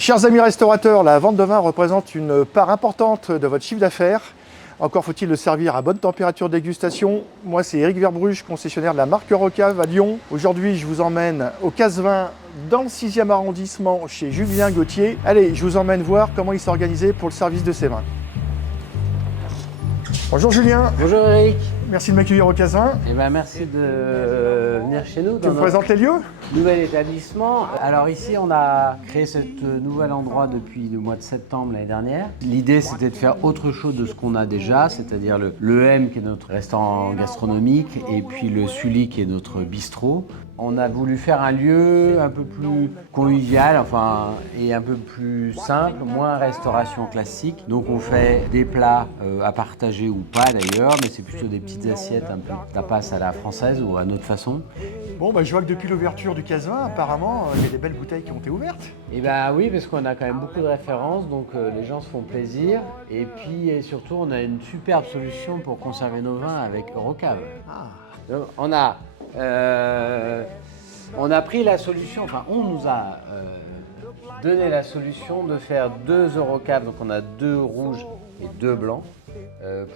Chers amis restaurateurs, la vente de vin représente une part importante de votre chiffre d'affaires. Encore faut-il le servir à bonne température de dégustation. Moi, c'est Éric Verbruch, concessionnaire de la marque Eurocave à Lyon. Aujourd'hui, je vous emmène au Casse-Vin, dans le 6e arrondissement, chez Julien Gauthier. Allez, je vous emmène voir comment il s'est organisé pour le service de ses vins. Bonjour Julien. Bonjour Eric. Merci de m'accueillir au Casse-Vin. Eh ben, merci de venir chez nous. Tu me présentes les lieux? Nouvel établissement. Alors ici, on a créé ce nouvel endroit depuis le mois de septembre l'année dernière. L'idée, c'était de faire autre chose de ce qu'on a déjà, c'est-à-dire le M qui est notre restaurant gastronomique et puis le Sully qui est notre bistrot. On a voulu faire un lieu un peu plus convivial, et un peu plus simple, moins restauration classique. Donc on fait des plats à partager ou pas d'ailleurs, mais c'est plutôt des petites assiettes un peu tapas à la française ou à notre façon. Bon, je vois que depuis l'ouverture du Casse-Vin, apparemment, il y a des belles bouteilles qui ont été ouvertes. Et oui, parce qu'on a quand même beaucoup de références, donc les gens se font plaisir. Et puis surtout, on a une superbe solution pour conserver nos vins avec Eurocave. Donc, on a pris la solution, on nous a donné la solution de faire 2 Eurocaves, donc on a 2 rouges et 2 blancs,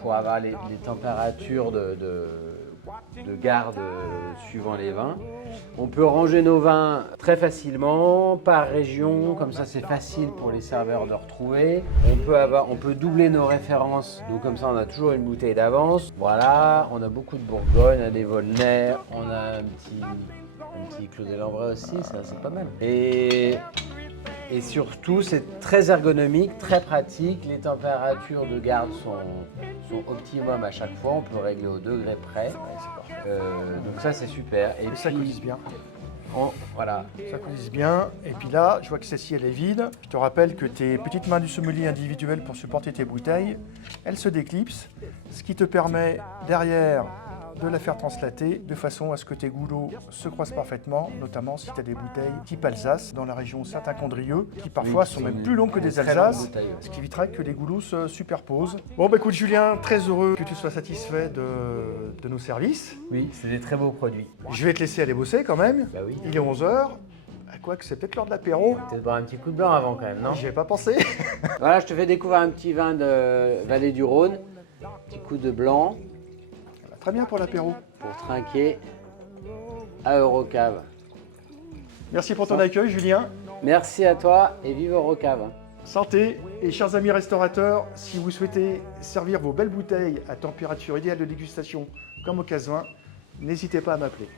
pour avoir les températures de garde suivant les vins. On peut ranger nos vins très facilement par région, comme ça c'est facile pour les serveurs de retrouver. On peut doubler nos références, donc comme ça on a toujours une bouteille d'avance. Voilà, on a beaucoup de Bourgogne, on a des Volnay, on a un petit Clos des Lambrais aussi, ça c'est pas mal. Et surtout, c'est très ergonomique, très pratique. Les températures de garde sont optimum à chaque fois. On peut régler au degré près. Donc ça, c'est super. Et ça coulisse bien. Voilà. Ça coulisse bien. Et puis là, je vois que celle-ci, elle est vide. Je te rappelle que tes petites mains du sommelier individuelles pour supporter tes bouteilles, elles se déclipsent, ce qui te permet derrière de la faire translater de façon à ce que tes goulots se croisent parfaitement, notamment si tu as des bouteilles type Alsace, dans la région Saint-Condrieu, qui parfois sont même plus longues que des Alsaces, ce qui évitera que les goulots se superposent. Bon, écoute Julien, très heureux que tu sois satisfait de nos services. Oui, c'est des très beaux produits. Je vais te laisser aller bosser quand même. Oui. Il est 11h. Quoique c'est peut-être l'heure de l'apéro. Peut-être boire un petit coup de blanc avant quand même, non? J'y ai pas pensé. Voilà, je te fais découvrir un petit vin de Vallée du Rhône. Petit coup de blanc. Très bien pour l'apéro. Pour trinquer à Eurocave. Merci pour ton accueil, Julien. Merci à toi et vive Eurocave. Santé et chers amis restaurateurs, si vous souhaitez servir vos belles bouteilles à température idéale de dégustation comme au Casse-Vin, n'hésitez pas à m'appeler.